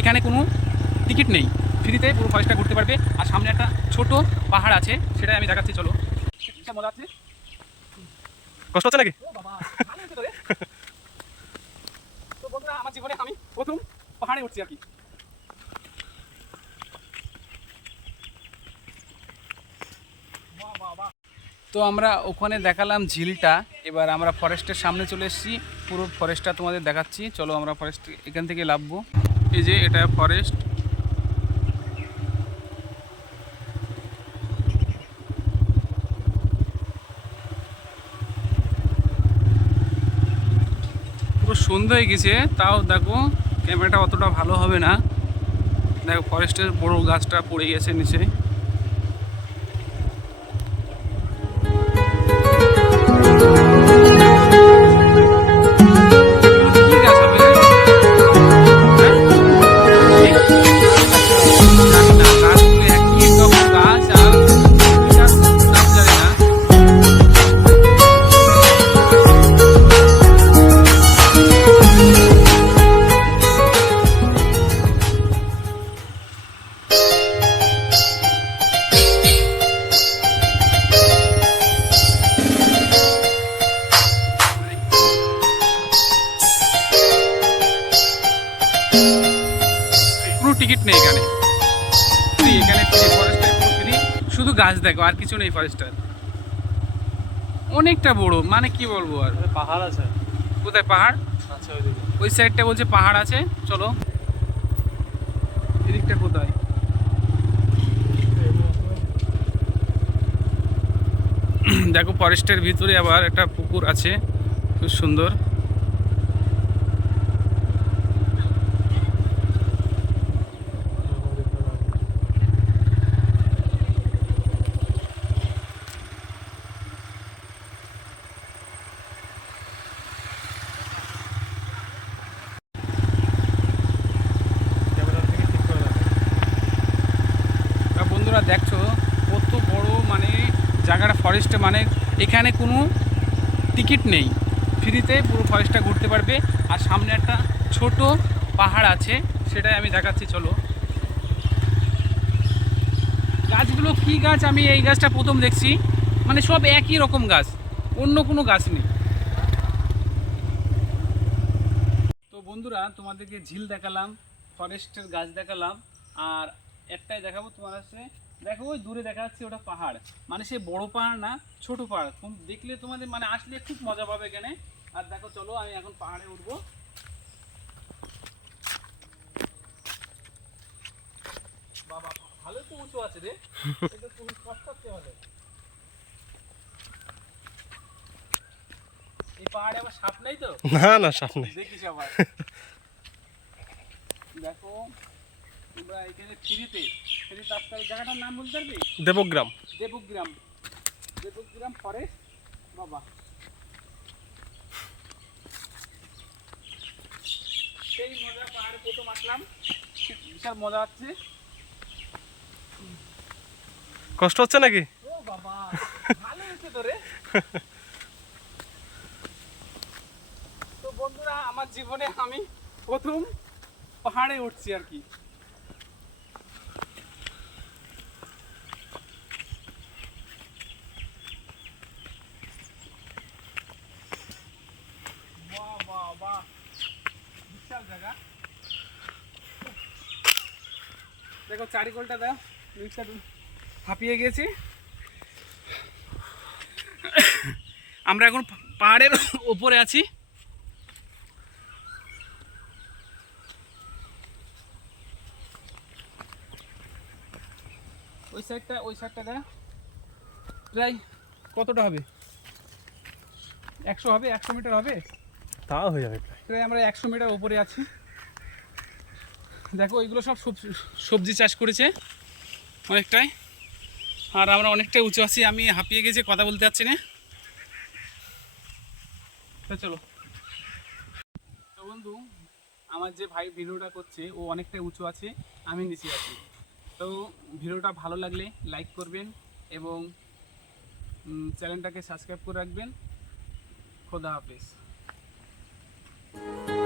এখানে কোনো টিকিট নেই। ফ্রিতে পুরো ফরেস্টটা ঘুরতে পারবে। আর সামনে একটা ছোট পাহাড় আছে সেটাই আমি দেখাচ্ছি চলো। মজা আছে? কষ্ট হচ্ছে নাকি? তো তো বন্ধুরা আমার জীবনে আমি প্রথম পাহাড়ে উঠছি আর কি। তো আমরা ওখানে দেখালাম ঝিলটা। এবার আমরা ফরেস্টের সামনে চলে এসেছি। পুরো ফরেস্টটা তোমাদের দেখাচ্ছি। চলো আমরা ফরেস্ট এখান থেকে লাভবো এই যে এটা ফরেস্ট সন্ধ্যা হয়ে গেছে, তাও দেখো ক্যামেরাটা অতটা ভালো হবে না। দেখো ফরেস্টের বড় গাছটা পড়ে গেছে নিচে। টিকিট নেই এখানে। এখানে ফ্রি ফরেস্টার শুধু গাছ দেখো আর কিছু নেই ফরেস্টার অনেকটা বড় মানে কি বলব আর? পাহাড় আছে। কোথায় পাহাড়? আচ্ছা ওই সাইডটা বলছে পাহাড় আছে চলো। এদিকটা কোথায়? দেখো ফরেস্টের ভিতরে আবার একটা পুকুর আছে খুব সুন্দর ক্যামেরা থেকে ঠিক করে রাখো তা বন্ধুরা দেখছ, কত বড় মানে জায়গাটা ফরেস্টে মানে এখানে কোনো টিকিট নেই। ফ্রিতে পুরো ফরেস্টটা ঘুরতে পারবে। আর সামনে একটা ছোট পাহাড় আছে, সেটাই আমি দেখাচ্ছি, চলো। গাছগুলো কি গাছ? আমি এই গাছটা প্রথম দেখছি। মানে সব একই রকম গাছ, অন্য কোনো গাছ নেই। তো বন্ধুরা, তোমাদেরকে ঝিল দেখালাম ফরেস্টের গাছ দেখালাম, আর একটাই দেখাবো তোমার কাছে। দেখো ওই দূরে দেখা যাচ্ছে ওটা পাহাড়। মানে সে বড় পাহাড় না ছোট পাহাড়। দেখলে তোমাদের মানে আসলে খুব মজা পাবে এখানে। আর দেখো চলো আমি এখন পাহাড়ে উঠবো। বাবা ভালো তো উঁচু আছে রে। এটা তুমি কষ্ট হবে। এই পাহাড়ে আবার সাপ নেই তো? না না সামনে দেখিস আবার দেখো তোমরা এখানে ফ্রিতে ফ্রি তাৎকাল জায়গাটার নাম বলতে পারবি? দেবগ্রাম। দেবগ্রাম। দেবগ্রাম ফরেস্ট বাবা। সেই মজা পাহাড়ে প্রথম আসলাম। বিশাল মজা হচ্ছে। কষ্ট হচ্ছে নাকি? ও বাবা ভালো রে। তো বন্ধুরা আমার জীবনে আমি প্রথম পাহাড়ে উঠছি আর কি। দেখো, চারিকোলটা দাও। নিচটা হাঁপিয়ে গেছি আমরা এখন পাহাড়ের ওপরে আছি। ওই সাইডটা ওই সাইডটা দেখ প্রায় কতটা হবে? একশো হবে? একশো মিটার হবে? তা হয়ে যাবে প্রায়। আমরা একশো মিটার উপরে আছি। দেখো ওইগুলো সব সবজি সবজি চাষ করেছে অনেকটাই। আর আমরা অনেকটাই উঁচু আছি, আমি হাঁপিয়ে গেছি, কথা বলতে পারছি না। তো চলো। তো বন্ধু, আমার যে ভাই ভিডিওটা করছে, ও অনেকটাই উঁচু আছে, আমি নিচে আছি। তো ভিডিওটা ভালো লাগলে লাইক করবেন এবং চ্যানেলটাকে সাবস্ক্রাইব করে রাখবেন। খোদা হাফেজ। Bye.